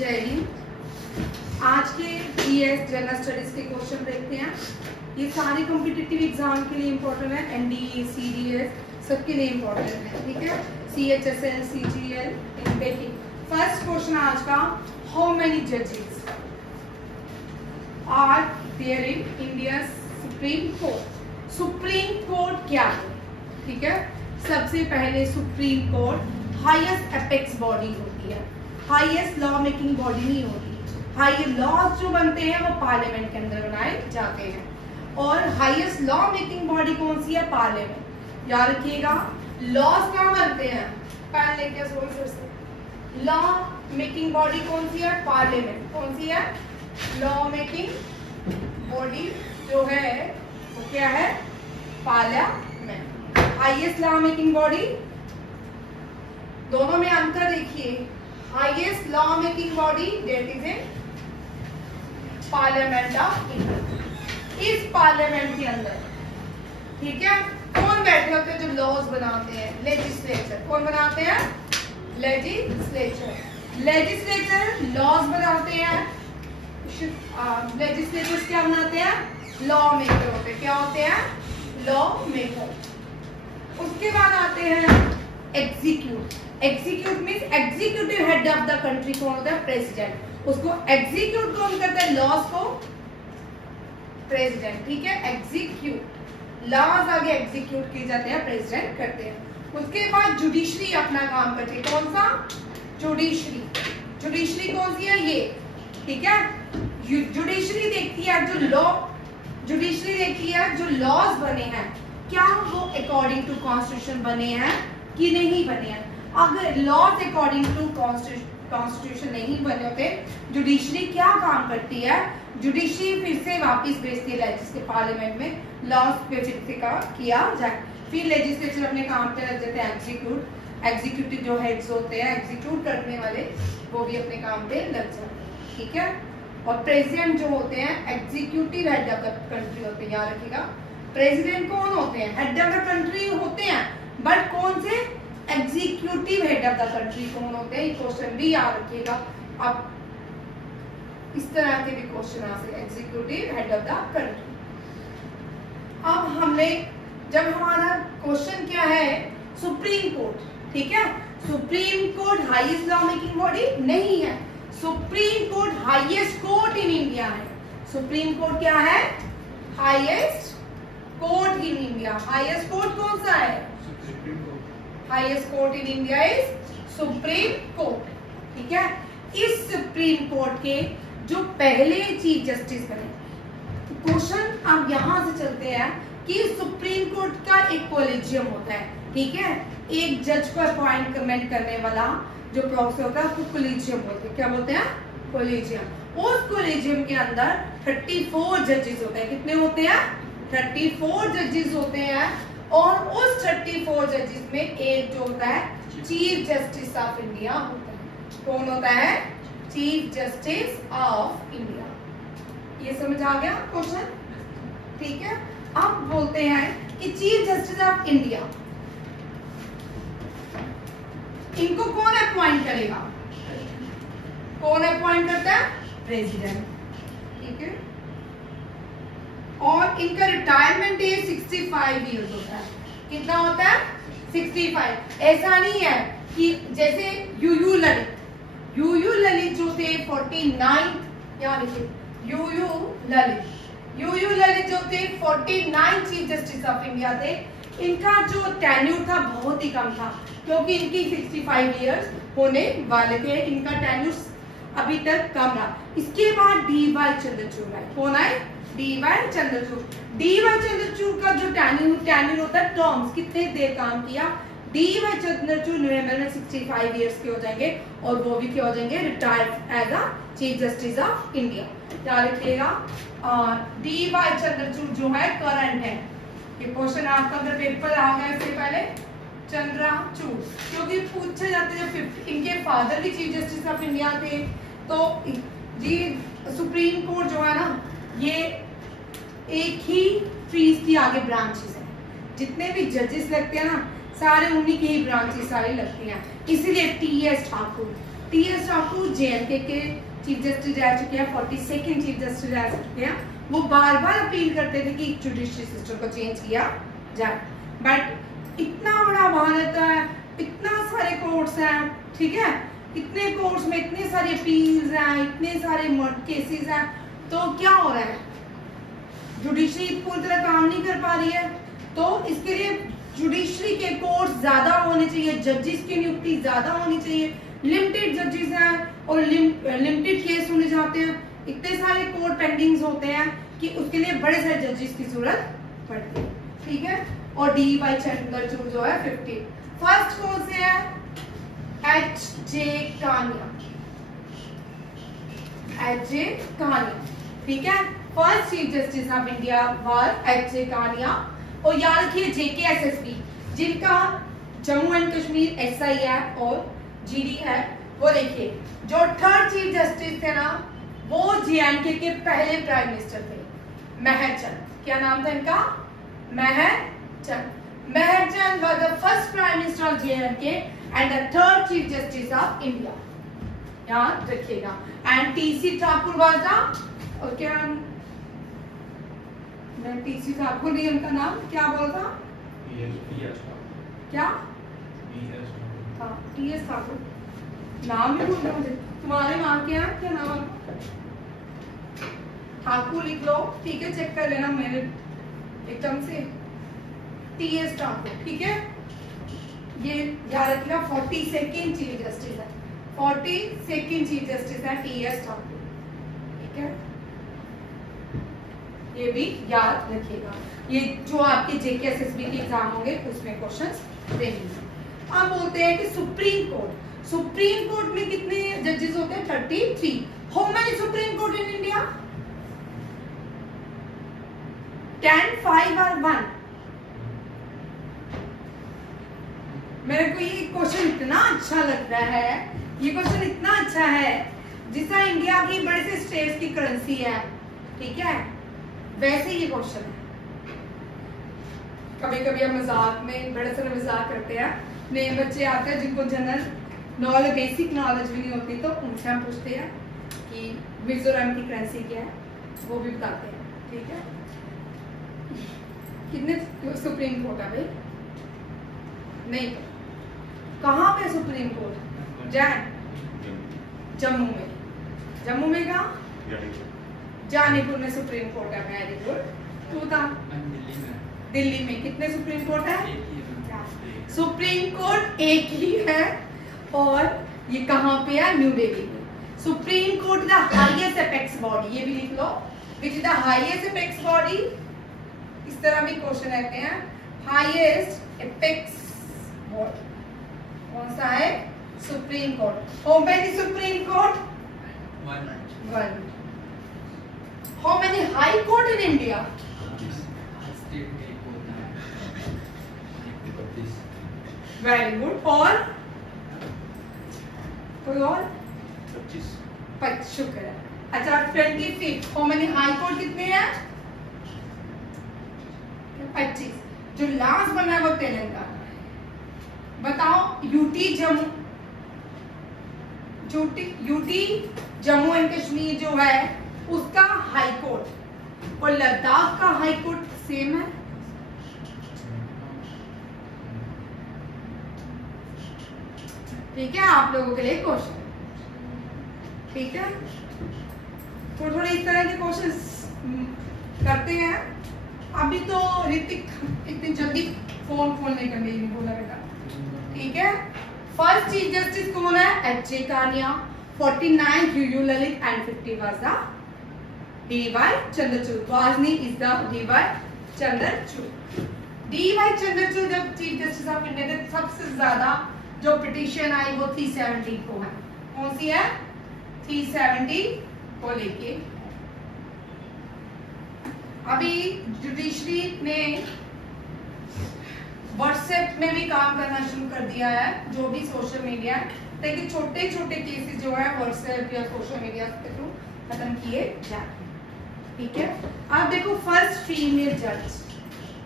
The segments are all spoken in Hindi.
जय हिंद। आज के जीएस जनरल स्टडीज के क्वेश्चन देखते हैं। ये सारे कॉम्पिटिटिव एग्जाम के लिए इम्पोर्टेंट है, एनडीए सीडीएस सबके लिए इम्पोर्टेंट है, ठीक है। सीएचएसएल सीजीएल देखिए। फर्स्ट क्वेश्चन आज का, हाउ मेनी जजेस are there in India Supreme Court. Supreme Court क्या है, ठीक है। सबसे पहले Supreme Court highest apex body होती है, हाईएस्ट लॉ मेकिंग बॉडी नहीं होती। हाई लॉज जो बनते हैं वो पार्लियामेंट के अंदर बनाए जाते हैं। और हाईएस्ट लॉ मेकिंग बॉडी कौन सी है? पार्लियामेंट। याद रखिएगा, लॉज कहाँ बनते हैं? पेन लेके फिर से। लॉ मेकिंग बॉडी कौन सी है? पार्लियामेंट। कौन सी है? लॉ मेकिंग बॉडी जो है वो क्या है? Parliament. Highest law making body, दोनों में अंतर देखिए। Highest law making body that is in parliament of India. इस पार्लियामेंट के अंदर, ठीक है, कौन बैठे होते हैं जो लॉज बनाते हैं? लेजिस्लेचर। कौन बनाते हैं? लेजिस्लेचर। लेजिस्लेचर लॉज बनाते हैं। लेजिस्लेचर क्या बनाते हैं? लॉ मेकर होते हैं। क्या होते हैं? Law maker. उसके बाद आते हैं execute. Execute means executive head of the country कौन होता है? प्रेसिडेंट। उसको एग्जीक्यूट कौन करता है? लॉज को प्रेसिडेंट, ठीक है। एग्जीक्यूट लॉज आगे एग्जीक्यूट किए जाते हैं, प्रेसिडेंट करते हैं। उसके बाद जुडिशरी अपना काम करती है। कौन सा? जुडिशरी। जुडिशरी कौन सी है? ये, ठीक है। जुडिशरी देखती है जो लॉ, जुडिशरी देखती है जो लॉज बने हैं क्या वो अकॉर्डिंग टू कॉन्स्टिट्यूशन बने हैं कि नहीं बने हैं। अगर लॉज अकॉर्डिंग टू कॉन्स्टिट्यूशन नहीं बने होते, जुडिशरी क्या काम करती है? जुडिशरी फिर से वापस भेजती है लेजिस्लेटिव पार्लियामेंट में, लॉज पे फिर से किया जाए। फिर लेजिस्लेचर अपने काम पे लग जाते हैं। एग्जीक्यूट, एग्जीक्यूटिव जो हेड्स होते हैं, एग्जीक्यूट करने वाले, वो भी अपने काम पे लग जाते हैं, ठीक है। और प्रेसिडेंट जो होते हैं executive head of the country होते हैं। याद रखिएगा, प्रेसिडेंट कौन होते हैं? हेड ऑफ द कंट्री होते हैं, बट कौन से? Executive head of the country कौन होते हैं? ये क्वेश्चन भी याद रखिएगा। अब इस तरह के भी क्वेश्चन आ सकते हैं, executive head of the country. अब हमने, जब हमारा क्वेश्चन क्या है? सुप्रीम कोर्ट, ठीक है। Supreme Court highest law making body नहीं है। Supreme Court highest court in India है। सुप्रीम कोर्ट क्या है? Highest court in India. Highest court कौन सा है? Highest court in India is supreme court, ठीक है। इस सुप्रीम कोर्ट के जो पहले चीफ जस्टिस बने, क्वेश्चन अब यहां से चलते हैं कि सुप्रीम कोर्ट का एक कोलेजियम होता है, ठीक है। एक जज को अपॉइंटमेंट करने वाला जो प्रोसेस होता है उसको कोलेजियम बोलते हैं। क्या बोलते हैं? कोलेजियम। उस कोलेजियम के अंदर 34 जजेस होते हैं। कितने होते हैं? 34 जजेस होते हैं। और उस 34 जजेस में एक जो होता है चीफ जस्टिस ऑफ इंडिया होता है। कौन होता है? Chief justice of India. ये समझ आ गया क्वेश्चन, ठीक है। अब बोलते हैं कि चीफ जस्टिस ऑफ इंडिया, इनको कौन अपॉइंट करेगा? कौन अपॉइंट करता है? प्रेसिडेंट, ठीक है। और इनका रिटायरमेंट एज 65 ईयर्स होता है। कितना होता है? 65। ऐसा नहीं है कि जैसे यूयू ललित, यूयू ललित जो थे 49, यहाँ लिखिए, यूयू ललित जो थे 49 चीफ जस्टिस ऑफ इंडिया थे। इनका जो टेन्यूर था बहुत ही कम था, क्योंकि इनकी 65 ईयर्स होने वाले थे। इनका टेन्यूर अभी तक कम रहा। इसके बाद डी.वाई. चंद्रचूड़ आए। कौन आए? डी.वाई. चंद्रचूड़। डी.वाई. चंद्रचूड़ का जो टेन्यूर होता है, टर्म्स, कितने देर काम किया। डी.वाई. चंद्रचूड़ नवंबर में 65 इयर्स के हो जाएंगे और वो भी क्या हो जाएंगे? Retired as a chief justice of India. याद रखिएगा, डी.वाई. चंद्रचूड़ जो है करंट है। ये क्वेश्चन आपका अगर पेपर आ गया इससे पहले, चंद्रचूड़, क्योंकि पूछे जाते जब इनके फादर भी चीफ जस्टिस ऑफ इंडिया थे, तो जी सुप्रीम कोर्ट जो है ना, ये एक ही ट्रीज की आगे ब्रांचेस है। जितने भी जजेस लगते हैं ना, सारे उन्हीं की ही ब्रांचेस सारी लगती हैं। इसीलिए TS. Thakur, TS Thakur JNK के चीफ जस्टिस रह चुके हैं, 42nd चीफ जस्टिस रह चुके हैं। वो बार बार अपील करते थे कि जुडिशरी सिस्टम को चेंज किया जाए, बट इतना बड़ा भारत है, इतना सारे कोर्ट्स हैं, ठीक है, इतने कोर्ट्स में इतने सारे अपील्स हैं, इतने सारे केसेस हैं, तो क्या हो रहा है, जुडिशरी पूरी तरह काम नहीं कर पा रही है। तो इसके लिए जुडिशरी के कोर्ट्स ज्यादा होने चाहिए, जजेस की नियुक्ति ज्यादा होनी चाहिए, लिमिटेड जजेस हैं और लिमिटेड केस होने जाते हैं, इतने सारे कोर्ट पेंडिंग्स होते हैं कि उसके लिए बड़े सारे जजेस की जरूरत पड़ती है, ठीक है। और डी वाई चंद्रचूड़ जो है 50। फर्स्ट कौन से है, एच.जे. कानिया, एच.जे. कानिया, ठीक है। First chief justice of India was H J. Kania. और याद रखिए JKSSB जिनका जम्मू एंड कश्मीर SI है और GD है, वो देखिए जो थर्ड चीफ जस्टिस थे ना, वो JNK के पहले प्राइम मिनिस्टर थे, मेहर चंद। क्या नाम था इनका, Mehr Chand. Mehr Chand was the first prime minister of JNK and the third chief justice of India, याद रखिएगा। And TC Thakur was the, और क्या TC ठाकुर नहीं, उनका नाम क्या बोलता, क्या, हाँ TS ठाकुर, नाम भी भूल गया मुझे। तुम्हारे वहां के हैं क्या नाम, ठाकुर लिख लो, ठीक है, चेक कर लेना मेरे एकदम से, TS ठाकुर, ठीक है। ये याद रखिएगा 42nd चीफ जस्टिस है, 42nd चीफ जस्टिस है TS ठाकुर, ठीक है, ये भी याद रखिएगा। ये जो आपके JKSSB के एग्जाम होंगे उसमें क्वेश्चंस रहेंगे। अब बोलते हैं कि सुप्रीम कोर्ट, सुप्रीम कोर्ट में कितने जजेस होते हैं, 33। How many supreme court in India, 10, 5 और 1। मेरे को ये क्वेश्चन इतना अच्छा लगता है, ये क्वेश्चन इतना अच्छा है, जिसका इंडिया की बड़े से स्टेट्स की करेंसी है, ठीक है, वैसे ये क्वेश्चन है। कभी कभी हम मजाक में बड़े सारे मजाक करते हैं, नए बच्चे आते हैं जिनको जनरल नॉलेज, बेसिक नॉलेज भी नहीं होती, तो उनसे हम पूछते हैं कि मिजोरम की करेंसी क्या है, वो भी बताते हैं, ठीक है। कितने सुप्रीम कोर्ट है भाई, नहीं कहाँ पे सुप्रीम कोर्ट, जम्मू में, जम्मू में कहाँ, जानीपुर में सुप्रीम कोर्ट है, वेरी गुड। तू था दिल्ली में कितने सुप्रीम कोर्ट है, सुप्रीम कोर्ट एक ही है, और ये कहाँ पे है, न्यू दिल्ली में। Supreme court the highest apex body, ये भी लिख लो, which is the highest apex body, इस तरह भी क्वेश्चन रहते हैं, हाईएस्ट एपेक्स बॉडी कौन सा है, supreme court. How many supreme court, 1। How many high court in India? Very good. और कोई और, 25, शुक्र है। अच्छा 25। How many high court कितने हैं, 25। जो लास्ट बना है वो तेलंगाना है। बताओ यूटी जम्मू एंड कश्मीर जो है उसका हाई कोर्ट और लद्दाख का हाई कोर्ट सेम है, ठीक है, आप लोगों के लिए क्वेश्चन, ठीक है। थोड़े इस तरह के क्वेश्चन करते हैं। अभी तो ऋतिक इतनी जल्दी फोन खोलने का नहीं बोला बेटा, ठीक है। फर्स्ट चीफ जस्टिस कौन है, H J. Kania, 49 U Lalit and 50 was the D.Y. Chandrachud. वाजनी is the D.Y. Chandrachud. D.Y. Chandrachud जब चीफ जस्टिस ऑफ इंडिया थे, सबसे ज्यादा जो पिटीशन आई वो 370 को है। कौन सी है, 370 को लेके। अभी जुडिशरी ने व्हाट्सएप में भी काम करना शुरू कर दिया है, जो भी सोशल मीडिया, ताकि छोटे छोटे केसेस जो है व्हाट्सएप या सोशल मीडिया के थ्रू खत्म किए जाए, ठीक है। अब देखो फर्स्ट फीमेल जज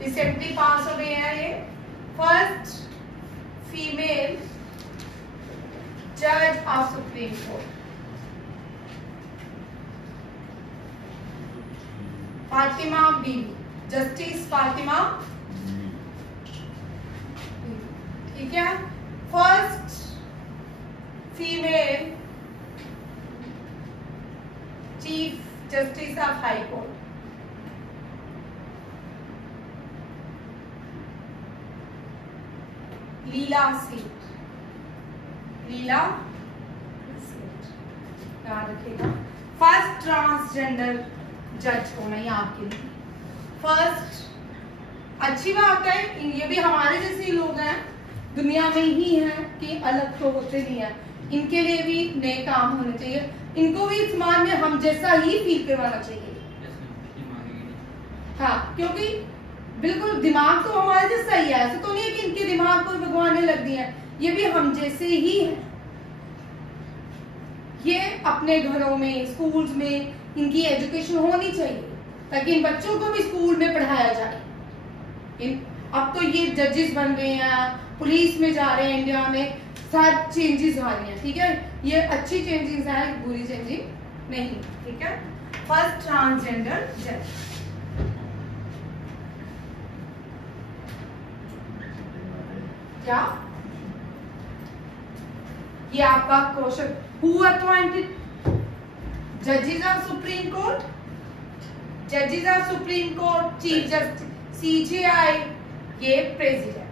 रिसेंटली पास हो गए हैं, ये फर्स्ट फीमेल जज of supreme court. Fatima Beevi, justice Fatima, ठीक है। First female chief justice of high court, Leila Seth, Leila सेठ, याद रखिएगा। फर्स्ट ट्रांसजेंडर जज होना ये आपके लिए फर्स्ट। अच्छी बात है, ये भी हमारे जैसे लोग हैं, दुनिया में ही हैं कि अलग तो होते नहीं है, इनके लिए भी नए काम होने चाहिए, इनको भी समाज में हम जैसा ही फील करवाना चाहिए। हाँ, क्योंकि बिल्कुल दिमाग तो हमारे जैसा ही है, ऐसा तो नहीं है कि इनके दिमाग को भगवान ने लग दिया है, ये भी हम जैसे ही है। ये अपने घरों में, स्कूल्स में इनकी एजुकेशन होनी चाहिए ताकि इन बच्चों को भी स्कूल में पढ़ाया जाए। अब तो ये जजेस बन रहे हैं, पुलिस में जा रहे हैं, इंडिया में सब चेंजेस आ रही हैं, ठीक है। ये अच्छी चेंजेस है, बुरी चेंजेस नहीं, ठीक है। फर्स्ट ट्रांसजेंडर जज। क्या ये आपका क्वेश्चन, हु अपॉइंटेड जजेस ऑफ सुप्रीम कोर्ट? जजेस of supreme court, chief justice, CJI, ये प्रेसिडेंट